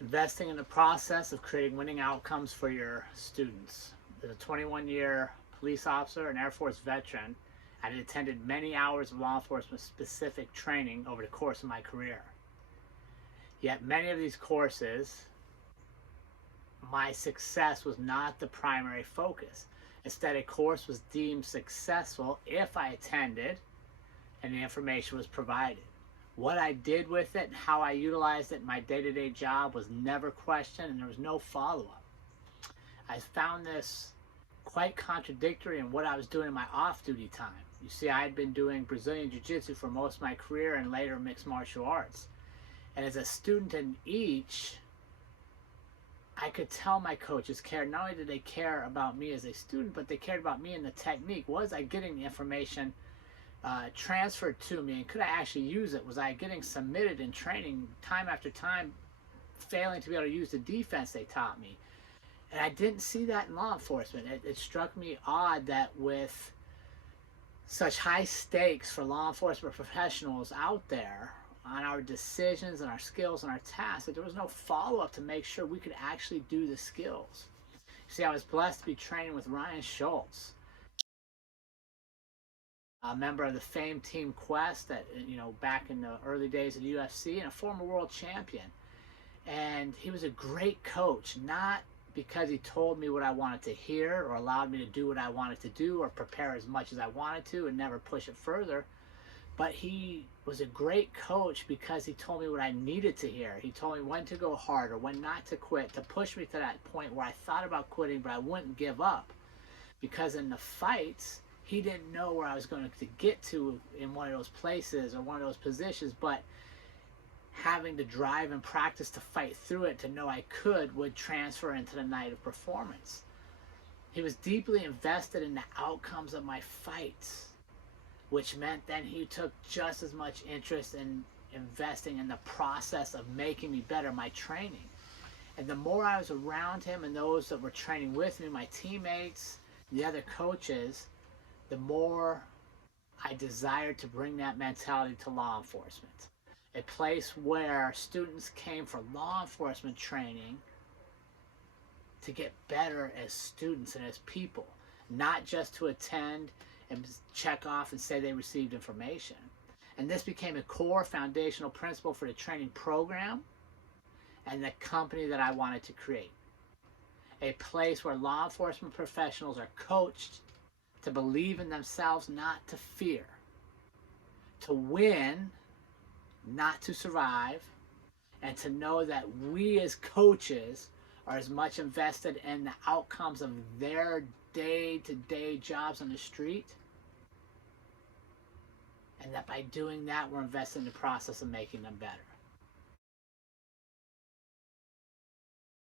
Investing in the process of creating winning outcomes for your students. As a 21-year police officer and Air Force veteran, I had attended many hours of law enforcement specific training over the course of my career. Yet many of these courses, my success was not the primary focus. Instead, a course was deemed successful if I attended and the information was provided. What I did with it and how I utilized it in my day-to-day job was never questioned, and there was no follow-up. I found this quite contradictory in what I was doing in my off-duty time. You see, I had been doing Brazilian Jiu-Jitsu for most of my career and later mixed martial arts. And as a student in each, I could tell my coaches cared. Not only did they care about me as a student, but they cared about me and the technique. Was I getting the information transferred to me, and could I actually use it? Was I getting submitted in training time after time, failing to be able to use the defense they taught me? And I didn't see that in law enforcement. It struck me odd that with such high stakes for law enforcement professionals out there on our decisions and our skills and our tasks, that there was no follow-up to make sure we could actually do the skills. See, I was blessed to be training with Ryan Schultz, a member of the famed Team Quest that, back in the early days of the UFC, and a former world champion. And he was a great coach, not because he told me what I wanted to hear or allowed me to do what I wanted to do or prepare as much as I wanted to and never push it further, but he was a great coach because he told me what I needed to hear. He told me when to go harder, when not to quit, to push me to that point where I thought about quitting, but I wouldn't give up. Because in the fights, he didn't know where I was going to get to in one of those places or one of those positions, but having the drive and practice to fight through it, to know I could, would transfer into the night of performance. He was deeply invested in the outcomes of my fights, which meant then he took just as much interest in investing in the process of making me better, my training. And the more I was around him and those that were training with me, my teammates, the other coaches, the more I desired to bring that mentality to law enforcement. A place where students came for law enforcement training to get better as students and as people, not just to attend and check off and say they received information. And this became a core foundational principle for the training program and the company that I wanted to create. A place where law enforcement professionals are coached to believe in themselves, not to fear, to win, not to survive, and to know that we as coaches are as much invested in the outcomes of their day-to-day jobs on the street, and that by doing that, we're invested in the process of making them better.